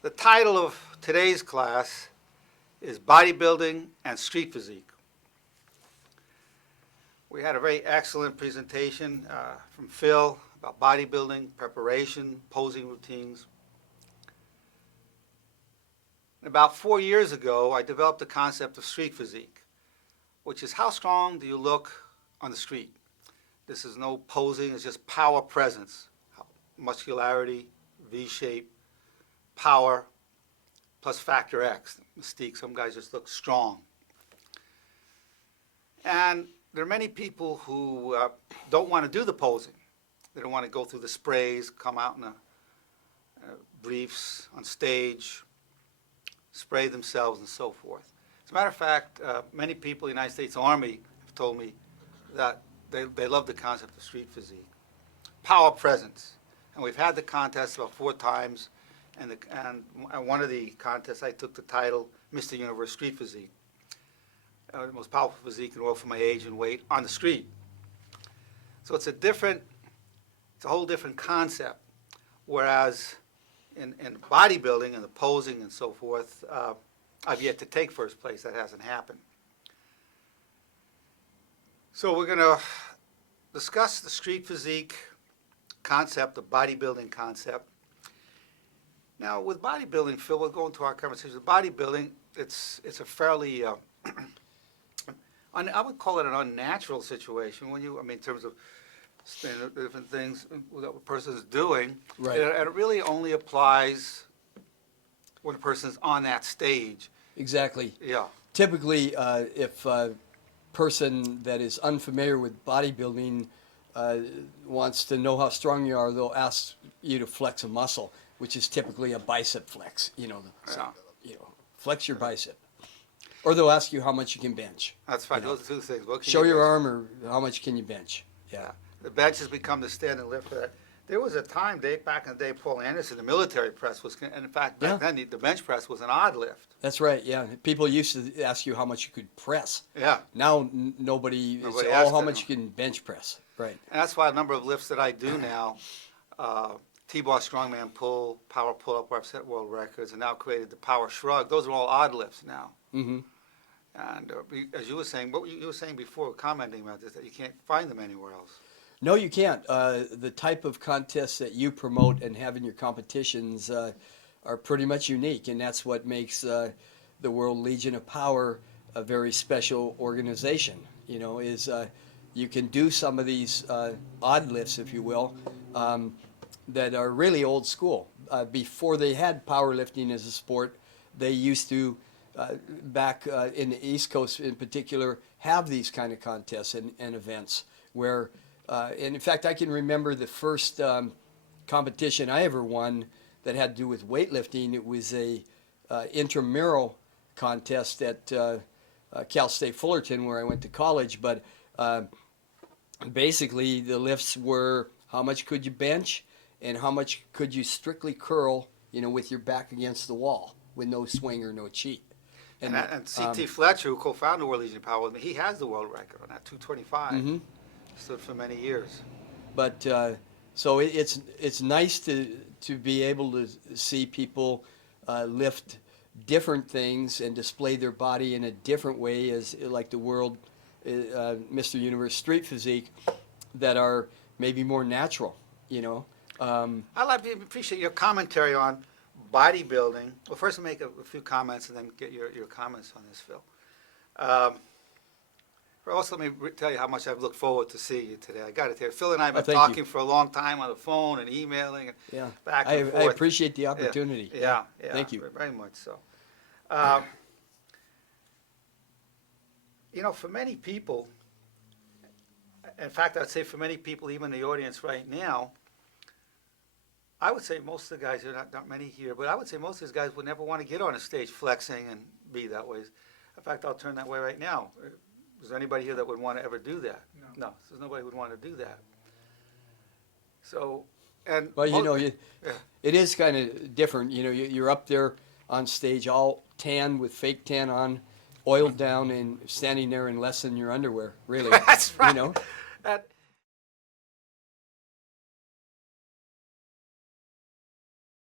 The title of today's class is Bodybuilding and Street Physique. We had a very excellent presentation from Phil about bodybuilding, preparation, posing routines. And about 4 years ago, I developed the concept of street physique, which is how strong do you look on the street. This is no posing, it's just power presence, muscularity, V-shape, power, plus factor X, mystique. Some guys just look strong. And there are many people who don't want to do the posing. They don't want to go through the sprays, come out in briefs on stage, spray themselves and so forth. As a matter of fact, many people in the United States Army have told me that they love the concept of street physique. Power presence. And we've had the contest about 4 times, and one of the contests I took the title Mr. Universe Street Physique. The most powerful physique in the world for my age and weight on the street. So it's a whole different concept. Whereas in bodybuilding and the posing and so forth, I've yet to take first place. That hasn't happened. So we're going to discuss the street physique concept, the bodybuilding concept. Now, with bodybuilding, Phil, we'll go into our conversation. With bodybuilding, it's a fairly, I would call it an unnatural situation in terms of different things that a person is doing. Right. And it really only applies when a person is on that stage. Exactly. Yeah. Typically, if a person that is unfamiliar with bodybuilding wants to know how strong you are, they'll ask you to flex a muscle, which is typically a bicep flex. Flex your bicep. Or they'll ask you how much you can bench. That's right. Those 2 things. Show your arm, or how much can you bench. Yeah. The bench has become the standing lift for that. There was a time, back in the day, Paul Anderson, the military press was, and in fact, back then, the bench press was an odd lift. That's right, yeah. People used to ask you how much you could press. Yeah. Now, nobody is, how much you can bench press. Right. And that's why a number of lifts that I do now, T-bar strongman pull, power pull-up, where I've set world records, and now created the power shrug. Those are all odd lifts now. Mm-hmm. And as you were saying, what you were saying before, commenting about this, that you can't find them anywhere else. No, you can't. The type of contests that you promote and have in your competitions are pretty much unique, and that's what makes the World Legion of Power a very special organization. You can do some of these odd lifts, if you will, that are really old school. Before they had powerlifting as a sport, they used to, back in the East Coast in particular, have these kind of contests and events where, and in fact, I can remember the first competition I ever won that had to do with weightlifting. It was a intramural contest at Cal State Fullerton, where I went to college, but basically the lifts were how much could you bench and how much could you strictly curl, with your back against the wall with no swing or no cheat. And C.T. Fletcher, who co-founded the World Legion of Power with me, he has the world record on that, 225. Mm-hmm. Stood for many years. But so it's nice to be able to see people lift different things and display their body in a different way, as like the world Mr. Universe Street Physique, that are maybe more natural. I'd appreciate your commentary on bodybuilding. Well, first I'll make a few comments and then get your comments on this, Phil. Also, let me tell you how much I've looked forward to seeing you today. I got to tell you, Phil and I have been talking for a long time on the phone and emailing and back and forth. I appreciate the opportunity. Yeah. Thank you. Very much so. For many people, in fact, I'd say for many people, even in the audience right now, I would say most of the guys, there are not many here, but I would say most of these guys would never want to get on a stage flexing and be that way. In fact, I'll turn that way right now. Is there anybody here that would want to ever do that? No. There's nobody who would want to do that. So, it is kind of different. You're up there on stage all tan with fake tan on, oiled down, and standing there in less than your underwear, really. That's right.